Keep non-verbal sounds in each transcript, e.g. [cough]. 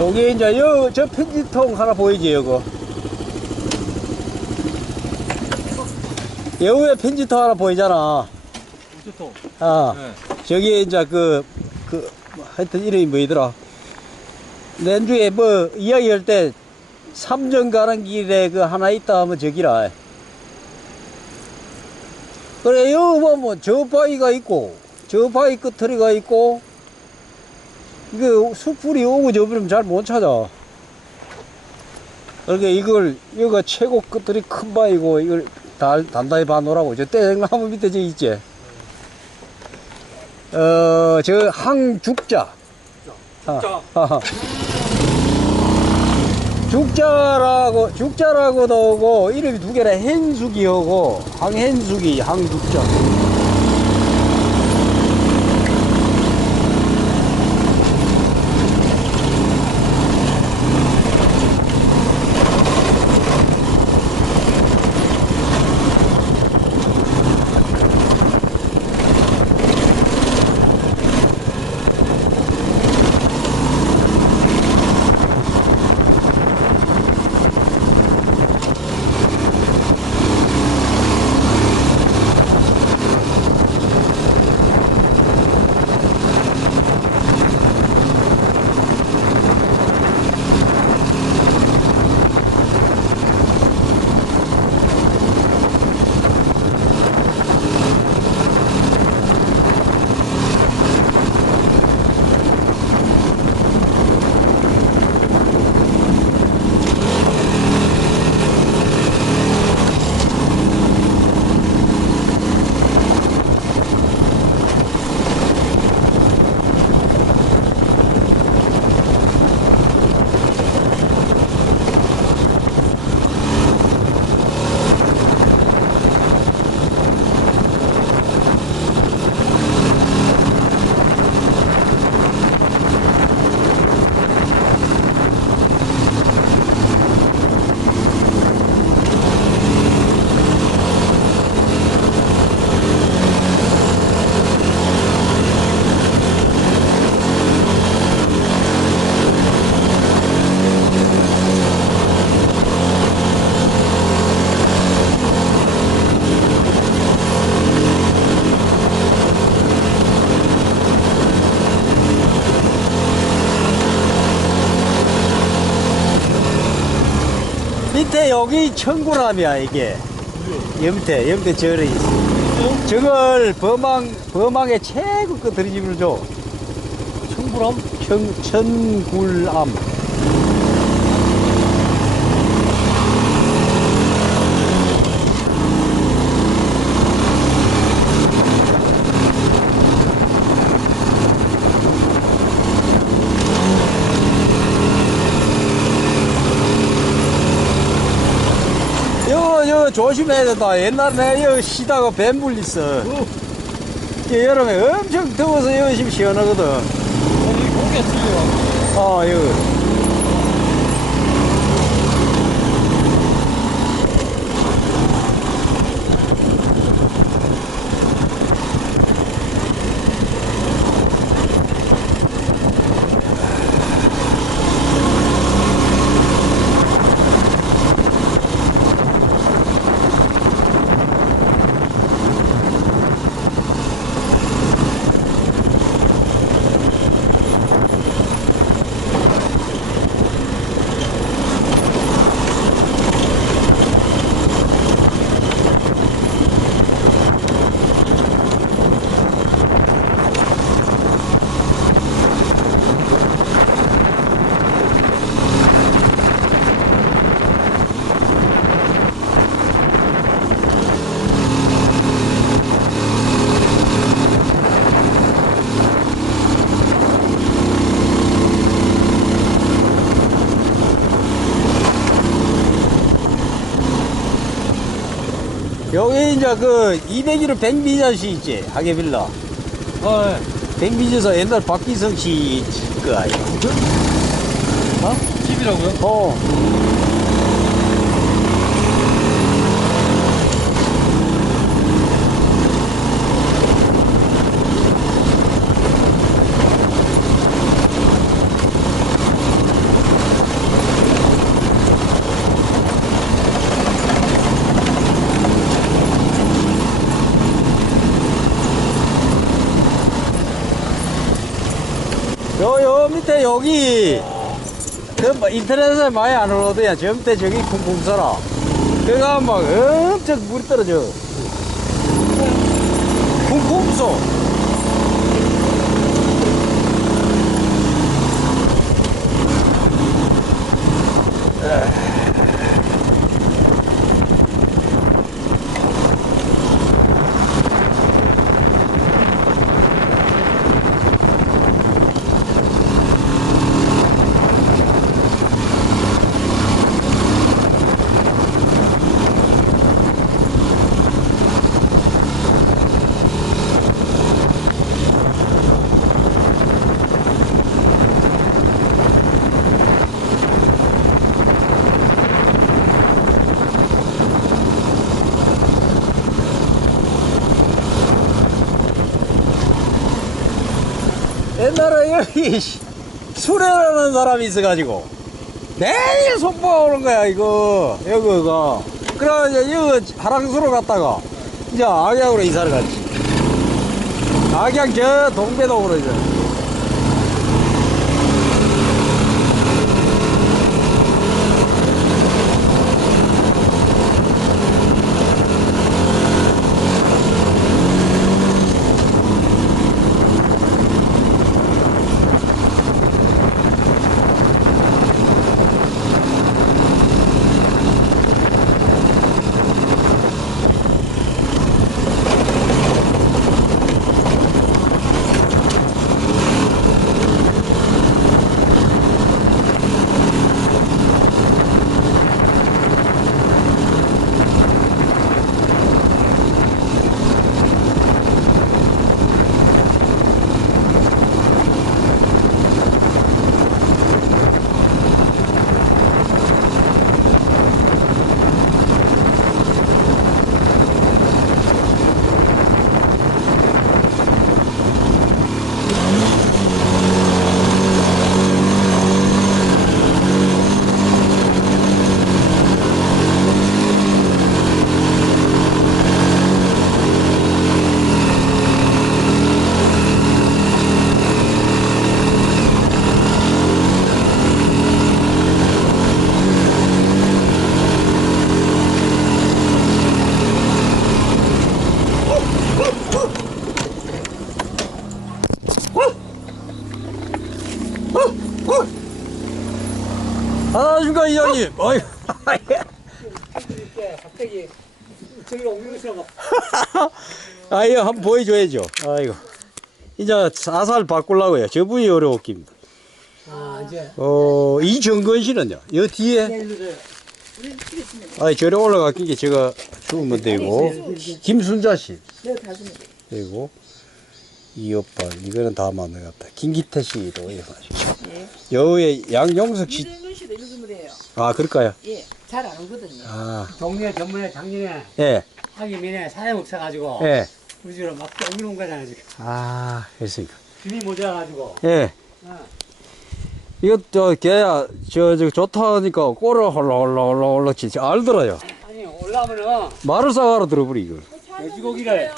요게 이제 요, 저 편지통 하나 보이지, 요거. 여기에 편지통 하나 보이잖아. 우체통. 아, 네. 저기에 이제 그, 그, 뭐 하여튼 이름이 뭐더라. 내주에 뭐, 이야기할 때, 삼정 가는 길에 그 하나 있다 하면 저기라. 그래, 여기 보면 저 바위가 있고, 저 바위 끝터리가 있고, 이게 숯불이 오고 저부면 잘 못 찾아. 그러니까 이걸, 여기가 최고 끝들이 큰 바위고, 이걸 달, 단단히 봐놓으라고. 저 땡나무 밑에 저 있지? 어, 저 항죽자. 죽자. 아, 죽자라고, 죽자라고도 오고, 이름이 두 개라, hen숙이 오고, 항hen숙이, 항죽자. 여기 청구람이야, 이게. 염태, 염태 절에 있어. 저걸 범왕, 범왕의 최고 끝들이 집을 줘. 청불함? 천, 천굴암. 요, 요, 조심해야 된다. 옛날에 여 시다가 뱀 물렸어. 이 여름에 엄청 더워서 열심히 시원하거든. 아니, 고개 틀려. 아. 여기 이제 그 201호 백미자 씨 있지 하계빌라 아, 백미자서 옛날 박기성 씨그 아이가 어? 네. 집이라고요? 어 여기 그뭐 인터넷에 많이 안 올라오더야. 젊때 저기 쿵쿵 써라. 그가 막 엄청 물이 떨어져. 쿵쿵 쏘 씨, 수레라는 사람이 있어가지고. 매일 속보가 오는 거야 이거. 여기가 그래 이제 여기 하랑수로 갔다가 이제 악양으로 이사를 갔지. 악양 저 동배동으로 이제 아이 한번 보여줘야죠. 아이고. 이제 사살 바꾸려고요. 저분이 어려웠습니다. 아 이제 어 이정근 씨는요? 여 뒤에? 아니 저리 올라갔긴 게 제가 죽으면 되고. 김순자 씨. 그리고 이 오빠 이거는 다 맞는 것 같다. 김기태 씨도 이거 여우의 양용석 씨. 이정근 씨도 일주일이에요. 아 그럴까요? 예, 잘 안 오거든요. 아. 동네 전문에 작년에 예, 하기 전에 사람 없어가지고 예. 집으로 막 옮겨놓은 거잖아 지금 아, 그렇습니까. 집이 모자라가지고 예. 어. 이거, 저, 걔야, 저, 저, 좋다니까, 꼬를 홀라, 홀라, 홀라, 홀라, 진짜 알더라요. 아니 올라오면은 말을 싸가라 들어버리, 이걸. 돼지고기를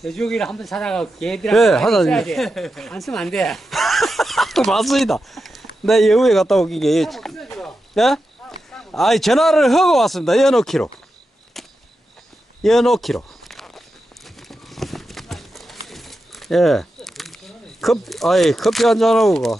돼지고기를 한번 사다가 예, 걔들한테 하나 안 쓰면 안 돼 [laughs] 맞습니다. 내 여우에 갔다 오긴 게, 예? 아이, 전화를 하고 왔습니다. 연어키로. 연어키로. 예. 컵, 아이, 커피 한잔하고 가.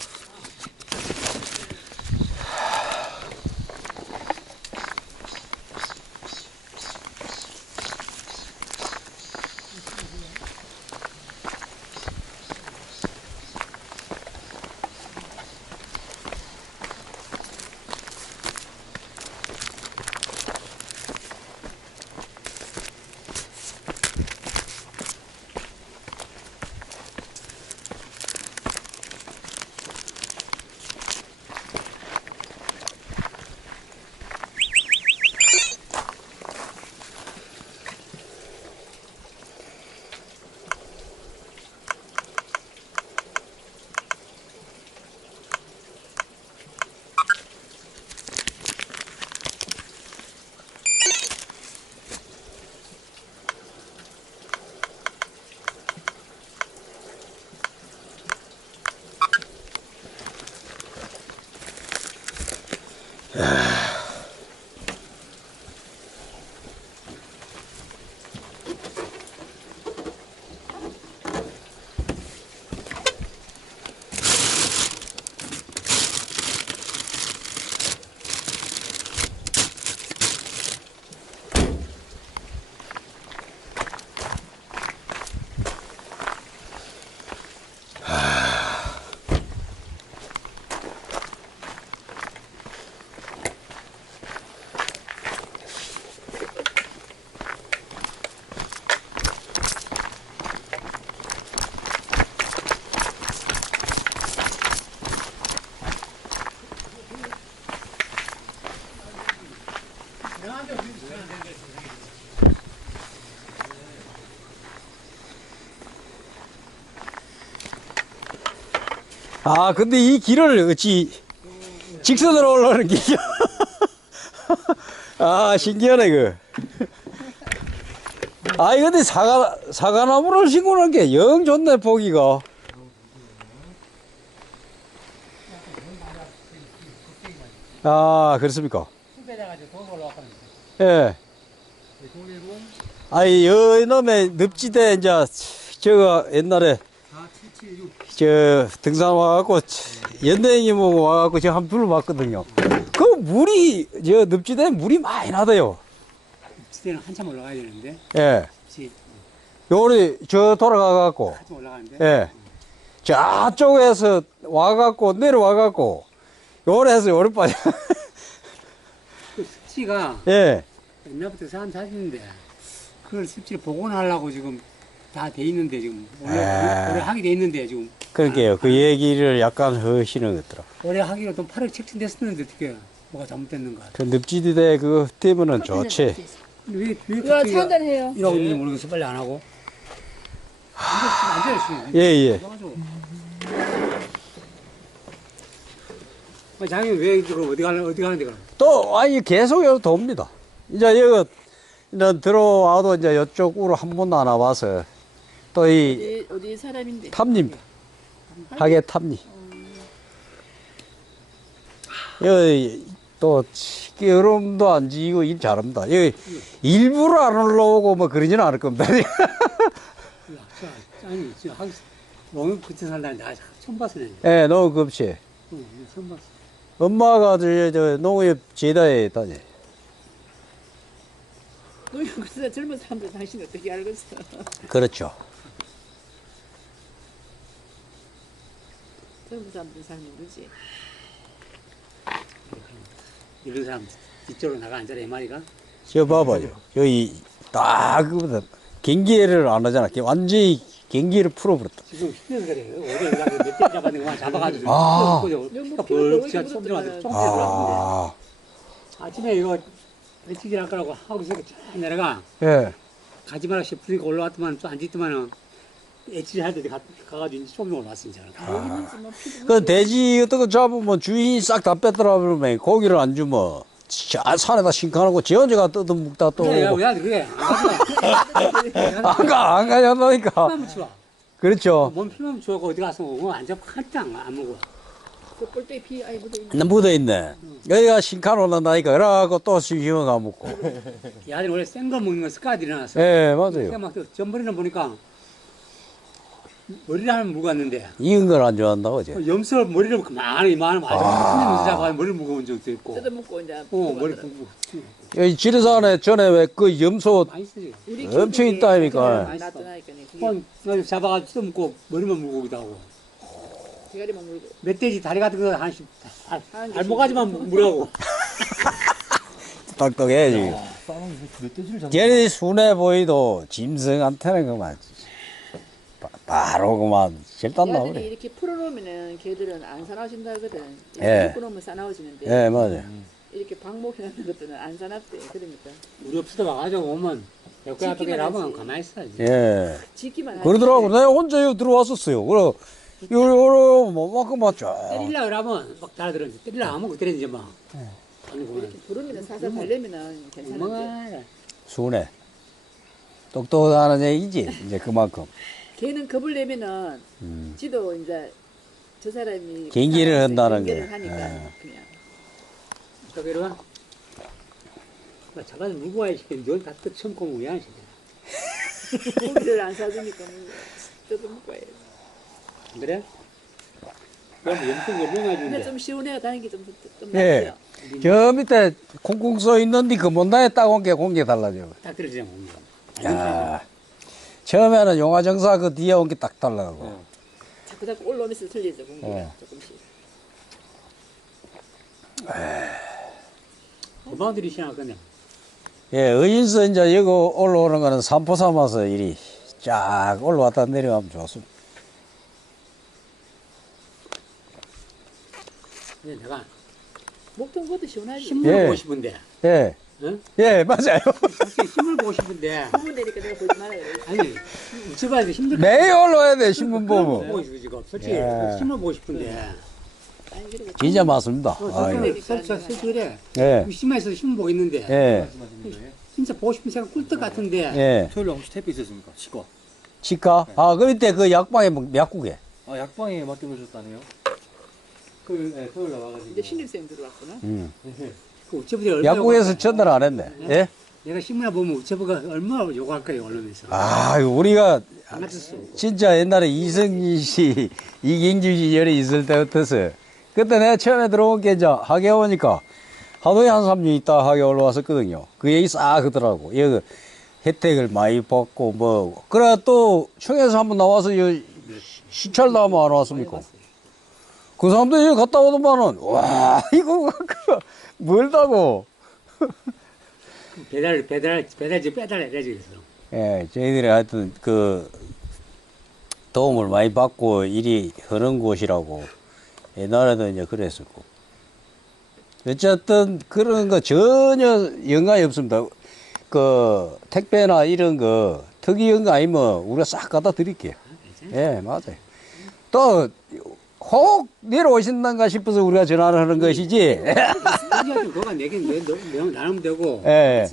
아, 근데 이 길을 어찌 직선으로 올라오는 길이야. [laughs] 아, 신기하네, 그. 아, 근데 사과, 사과나무를 심고 놓은 게영 좋네, 보기가. 아, 그렇습니까? 예. 아이, 여 놈의 늪지대, 이제, 저거, 옛날에, 저, 등산 와갖고, 연대행이 뭐 와갖고, 제가 한번 둘러봤거든요. 그 물이, 저, 늪지대 물이 많이 나대요. 지대는 한참 올라가야 되는데. 예. 지 요리, 저 돌아가갖고, 한참 올라가는데. 예. 저쪽에서 와갖고, 내려와갖고, 요래서 요래 빠져. 그 습지가 [laughs] 예. 옛날부터 사람 사시는데 그걸 습지를 복원하려고 지금 다 돼 있는데 지금 원래 아. 올해 하게 돼 있는데 지금 그러게요. 그 얘기를 약간 하시는 것 같더라. 올해 하기로 돈 8억 책정됐었는데 어떻게 뭐가 잘못됐는가? 그 늪지대 그 때문은 좋지. 왜왜 이거 갑자기 차한잔 해요. 이러고 있는지 모르겠어 빨리 안 하고. 있어. 예, 예. 장님 왜 이거 어디 가는 어디 가는데 그럼? 또, 아니, 계속 여기 돕니다. 이제 여기, 이제 들어와도 이제 이쪽으로 한 번도 안 와봐서, 또이 어디, 어디 사람인데? 탑님, 하계 탑님. 여기 또, 여름도 안 지고 일 잘합니다. 여기 일부러 안 올라오고 뭐 그러지는 않을 겁니다. [laughs] 아니 진짜 하기 농협 그때 살다니 나 처음 봤어요. 예, 너무 급시. 응, 처음 봤어. 엄마가 저, 저 농협 제다에 다니. 너희 그래서 젊은 사람들 당신 어떻게 알겠어? 그렇죠. 젊은 사람들 잘 모르지. 이런 사람 뒤쪽으로 나가 앉아라 이 말이가. 저 봐봐요. 여기 딱 그보다 경기를 안 하잖아. 완전히 경기를 풀어버렸다. 지금 힘들어 그래. 어제 그 멧돼지 잡았는 거 잡아가지고. 아. 피가 벌 진짜 좀 들어가지고 들어갔는데. 아, 아침에 이거 멧돼지 할 거라고 하고 있어 쫙 내려가 예. 가지 마라 싶으니까 올라왔더만 또 앉았더만은 애치를 할때 가, 가가지고 이제 좀 올라왔어 이제. 여기는 뭐그 돼지 같은 거 잡으면 주인이 싹 다 뺐더라 그러면 고기를 안 주면 자 산에다 신खा놓고 지 혼자가 뜯어먹다 또 그래, 야. 왜 그래? 안 가, 안 가냐니까. 피만 묻혀. 그렇죠. 몸 피만 묻혀고 어디 가서 뭐 앉아 한땅 안 먹어. 그 꼴대 피 아이 묻어 있는. 나 묻어 있네. 여기가 신खा놓는다니까. 그래갖고 또 시키면 가먹고. 이 아들 원래 센 거 먹는 거 습관이 일어났어. 예, 맞아요. 그냥 막 전번에는 보니까 머리를 하면 무갔는데 익은 걸 안 좋아한다고, 이제. 염소 머리를 많이 많이 맞아. 손님 잡아 머리 무거운 적도 있고. 뜯어 먹고 이제. 어 머리. 붓고 여기 지리산에 전에 왜 그 염소 엄청 친구들이 있다, 아닙니까? 맛있어. 놔두나니까 그게 한나 잡아가지고 뜯어 먹고 머리만 물고기도 하고. 대가리만 물고. 멧돼지 다리 같은 거 개씩 발목까지만 물하고. 똑똑해, 지금. 멧돼지를 잡는 걔네 순해 보이도 짐승한테는 그만. 바, 바로 그만. 절단 얘들이 나버려. 이렇게 풀어놓으면은 걔들은 안 사나워진다거든. 예. 묶어놓으면 사나워지는데 예, 맞아요. 이렇게 방목해놓는 것들은 안 사납대. 그러니까 우리 없어도 와가지고 오면 옆에 앞에 하지. 가만히 있어야지. 예. 지키만 하지. 그러더라고. 내가 혼자 여기 들어왔었어요. 그래, 요러, 요러, 뭐, 막그 맞죠. 때리려고 그러면 막 달아들었는데 때리려고 하면 이제 막. 아니 그만. 이렇게 부르면 살살 달래면은 괜찮은데. 순해. 똑똑하다는 얘기지. 이제 그만큼. 걔는 겁을 내면은 음. 지도 이제 저 사람이 경기를 한다는 게. 하니까 예. 그냥 저기로 와. 나 잠깐 물고 와야 시켰는데 넌다 처음 보면 왜안 시켜? 고기를 안 사주니까 뭐 먹고 해야지. 안 그래? 그럼 근데 명해준대. 좀 시원해가 다니기 좀, 좀 예. 낫죠. 저 밑에 콩콩 써 있는데 그 못나에 따온 게 공개 달라져. 딱 먹는 거. 야. 처음에는 용화 정사 그 뒤에 온 게 딱 달라고. 어. 자꾸 자꾸 올라오면서 틀리죠 공기가 어. 조금씩. 고마들이 시작하겠네. 예, 의인서 이제 여기 올라오는 거는 산포 삼아서 이리 쫙 올라왔다 내려가면 좋습니다. 근데 내가 목통 것도 시원하지. 신문 예. 보고 싶은데 예, 응? 예, 맞아요. 솔직히 힘을 보고 싶은데 부분 되니까 내가 보지 그래. 아니 우체부에서 힘들 매일 올라와야 돼, 신문 보면. 보고 있어 지금 솔직히 예. 힘을 보고 싶은데 진짜 맞습니다. 어. 솔직히 그래 예, 심해서 힘을 보고 있는데 예, 진짜 보고 싶은 생각 꿀떡 같은데 예. 토요일에 혹시 택배 있었습니까? 치과. 치과? 아, 그 밑에 그 약방에 뭐 약국에. 아 약방에 맡겨놓으셨다네요. 토요일, 네, 토요일에 와가지고. 이제 신입생 들어왔구나. 음. 그 우체부들이 약국에서 전달 안 했네. 예? 내가 신문에 보면 우체부가 얼마나 욕할까요 언론에서 아, 우리가 안 진짜 옛날에 이승기 씨, 이경주 시절에 있을 때부터서 그때 내가 처음에 들어온 게 이제 하게 오니까 하도에 한 3년 있다 하게 올라왔었거든요. 그 얘기 싹 하더라고. 여기 혜택을 많이 받고 뭐. 그래 또 청에서 한번 나와서 여 시찰도 한번 안 왔습니까? 그 사람들 여기 갔다 오더만은 와 [laughs] 이거 그 멀다고. 배달 배달 배달지 빼달래야지 그래서 예, 저희들이 하여튼 그 도움을 많이 받고 일이 흐른 곳이라고 옛날에도 이제 그랬었고. 어쨌든 그런 거 전혀 연관이 없습니다. 그 택배나 이런 거 특이한 거 아니면 우리가 싹 갖다 드릴게요. 예, 맞아요. 또 혹 내려오신단가 싶어서 우리가 전화를 하는 것이지. 그래가지고 그거가 내게 내, 내, 나누면 되고 예.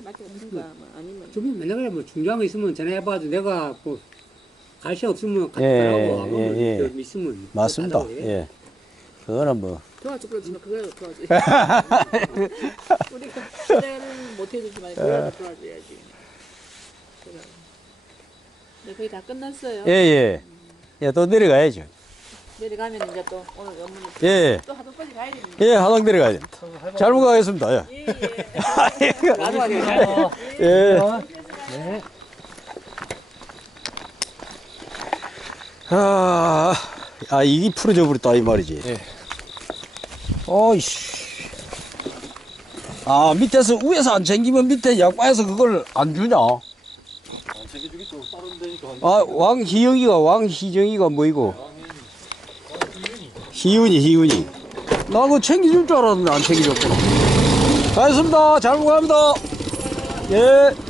뭐 아니면 좀 맨날 그래 뭐 중요한 거 있으면 전화해봐도 내가 뭐갈 시간 없으면 같이 예, 가라고 하고 예, 예. 좀 있으면 맞습니다. 가라고. 예. 그거는 뭐 도와줘 그러지만 그거라도 도와줘. [laughs] 우리가 기대는 못 해주지만 그거라도 도와줘야지. 그래. 네, 거의 다 끝났어요. 예, 예. 예, 또 내려가야죠. 내려가면 이제 또 오늘 업무 예, 예. 또 하동까지 가야 됩니다. 예, 하당 내려가야 됩니다. 잘 먹겠습니다. 예. 예, 예. [laughs] 나도 아니야 예. 아, 아, 이게 풀어져 버렸다, 이 말이지. 예. 어이씨. 아, 밑에서, 위에서 안 챙기면 밑에 약과에서 그걸 안 주냐? 안 챙겨주겠죠. 다른 데니까. 아, 왕희영이가, 왕희정이가 뭐이고? 희윤이, 희윤이. 나 그거 챙겨줄 줄 알았는데 안 챙겨줬구나. 가겠습니다. 잘 먹습니다. 예.